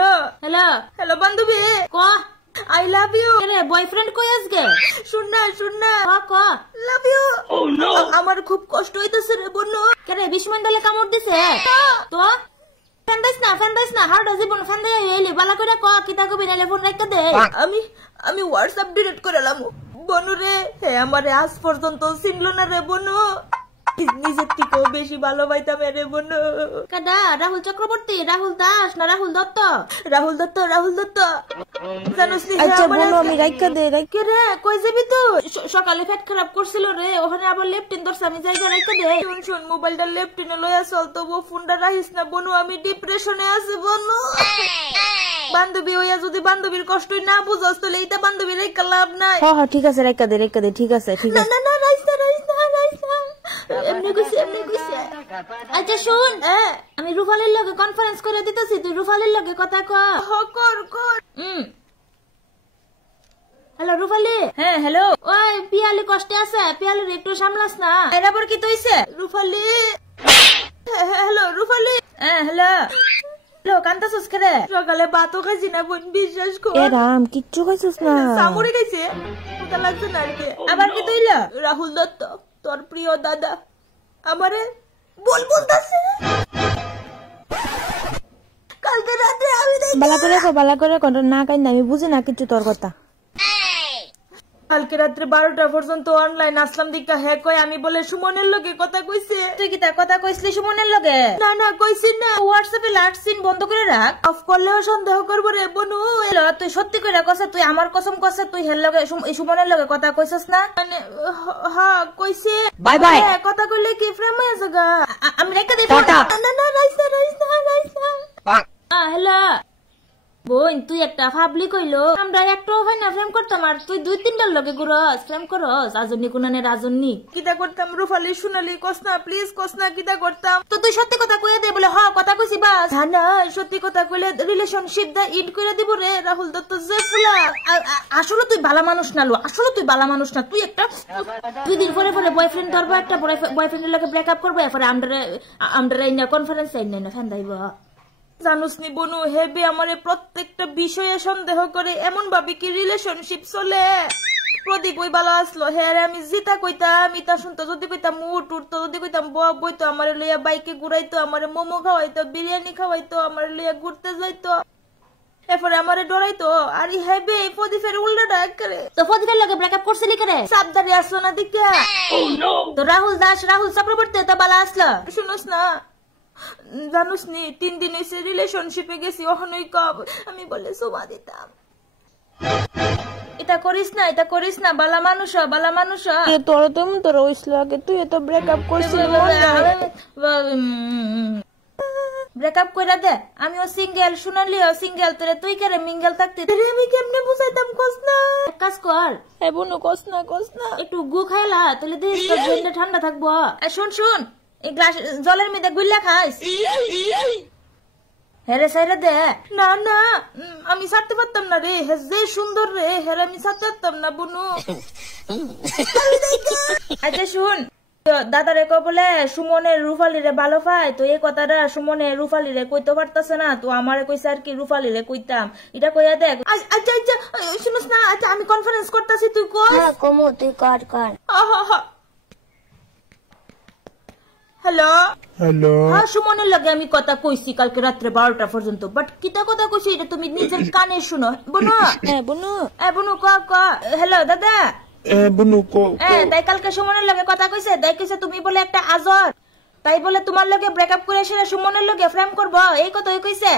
hello hello hello বান্ধবী ক I love you রে বয়ফ্রেন্ড কই আজকে শুন না ক love you oh no আমার খুব কষ্ট হইতাছে রে বন্ধু রে 20 মিনিট ধরে কামড় দিছে তো ফ্যান্ডাইস না হার্ড জীবন ফ্যান্ডাই হইলে বালা করে ক কিতা কবি নালে ফোন রাখতে দে আমি WhatsApp ডিলিট করেলাম বনু রে হে আমারে আজ পর্যন্ত চিনলো না রে বনু নিজের থেকেও বেশি ভালোবাসতাম রে বনু কাদা রাহুল চক্রবর্তী রাহুল দাস না রাহুল দত্ত জানোস নি আচ্ছা বনু আমি রাইকা দে রাইকা রে কই যাবি তুই সকালে পেট খারাপ করছিল রে ওখানে আবার লেফটিন ধরছ আমি জায়গা রাইকা দে শুন মোবাইলটা লেফটিনে লইয়া চল তো ফোনটা রাখিস না বনু আমি ডিপ্রেশনে আছি বনু বান্ধবী হইয়া যদি বান্ধবীর কষ্টই না বুঝস তাহলে এইটা বান্ধবীর রেখা লাভ নাই হ্যাঁ ঠিক আছে রেখা দে ঠিক আছে না রাইস না এমনি কইছে আচ্ছা শুন আমি রুফালের লগে কনফারেন্স করে দিতেছি তুই রুফালের লগে কথা কর হ্যালো রুফালি হ্যাঁ হ্যালো ওই পিয়ালি কষ্টে আছে পিয়ালির একটু সামলাস না এর আবার কি হইছে রুফালি হ্যালো রুফালি হ্যালো কান্তাছস করে সকালে ভাতও খাইছি না বোন বিশ্বাস কর রাম কিচ্ছু খাইছস না সামুরি খাইছে কোথা লাগছে না আর কি আবার কি তুইলা রাহুল দত্ত তোর প্রিয় দাদা আমারে বলতাছে কালকে রাতে আমি বালা করে না কাই না আমি বুঝি না কিছু তোর কথা কালকে রাত্রে 12টা পর্যন্ত অনলাইন আসলাম দিকা হ্যাঁ কই আমি বলে সুমনের লগে কথা কইছে তুই কি তা কথা কইছলি সুমনের লগে না কইছিস না হোয়াটসঅ্যাপে লাস্ট সিন বন্ধ করে রাখ অফ করলেও সন্দেহ করব রে বনু এলো তুই সত্যি কইরা কইছ তুই আমার কসম কইছ তুই হের লগে সুমনের লগে কথা কইছস না হ্যাঁ কইছে বাই বাই কথা কইলে কি ফ্রেম হয়ে যাগা আমি রেখে দেব না রাইস হ্যালো বোন তুই একটা ফাবলি কইলো আমরা একটু হয় না ফ্রেম করতাম আর তুই 2-3টার লগে ঘুরস ফ্রেম করস আজন্নি কোনানে রাজন্নি কিটা করতাম রুফালি শুনালি কসনা প্লিজ কসনা কিটা করতাম তো তুই সত্যি কথা কইয়া দে বলে হ্যাঁ কথা কইছি বাস না সত্যি কথা কইলে রিলেশনশিপ দা ইট কইরা দিব রে রাহুল দত্ত জেফুলা আসলে তুই ভালো মানুষ না তুই একটা 2 দিন পরে বয়ফ্রেন্ড ধরবা একটা বয়ফ্রেন্ডের লগে ব্রেকআপ করব এরপরে আমরা ইনা কনফারেন্স আইন না ফ্যান দাইব জানুস নি বনু হেবে আমারে প্রত্যেকটা বিষয়ে সন্দেহ করে এমন ভাবে কি রিলেশনশিপ চলে প্রদীপ ওই ভালো আসলো হ্যাঁ আমি জিতা কইতাম মিতা শুনতো যদি কইতাম মুট উঠতো যদি কইতাম বইতো আমারে লইয়া বাইকে ঘুরাইতো আমারে মোমো খাওয়াইতো বিরিয়ানি খাওয়াইতো আমারে লইয়া ঘুরতে যাইতো এরপরে আমারে ডরাইতো আর হেবে প্রদীপের উল্টাটা করে তো প্রদীপের লগে ব্রেকআপ করছিলি কেন সাবধানে আসলো না দিকা তো রাহুল চক্রবর্তী তো ভালো আসলো শুনোস না জানুস নি 3 দিন এসে রিলেশনশিপে গেছি ওখানেই কব আমি বলে সোমা দিতাম এটা করিস না বালা মানুষ তোর হইছিল আগে তুই তো ব্রেকআপ করছিস ব্রেকআপ কইরা দে আমিও সিঙ্গেল শুনালিও সিঙ্গেল তোরে তুই করে মিঙ্গেল থাকতে আমি কেমনে বুঝাইতাম কসনা কাজ কর বনু কসনা একটু গু খাইলা তাহলে দেখ তোর শরীরটা ঠান্ডা থাকবো শুন এই গ্লাস জলের মধ্যে গুল্লা খাইস হেরে সাইরা দে না আমি ছাড়তে পারতাম না রে যে সুন্দর রে হেরে আমি ছাড়তে পারতাম না বনু আচ্ছা শুন দাদারে কো বলে সুমনের রুফালিরে ভালো পায় তো এই কথাটা সুমনে রুফালিরে কইতে পারতাছে না তো আমারে কইছে আর কি রুফালিরে কইতাম এটা কইয়া দেখ আচ্ছা শুনস না আচ্ছা আমি কনফারেন্স করতেছি তুই কর হ্যাঁ কমু তুই কর হ্যালো হ্যাঁ সুমনের লগে আমি কথা কইছি কালকে রাত্রে 12টা পর্যন্ত বাট কিটা কথা কইছি এটা তুমি নিজের কানে শুনো বনু ক হ্যালো দাদা বনু তাই কালকে সুমনের লগে কথা কইছে তাই কইছে তুমি বলে একটা আজর তাই বলে তোমার লগে ব্রেকআপ করে সেটা সুমনের লগে ফ্রেম করবো এই কথাই কইছে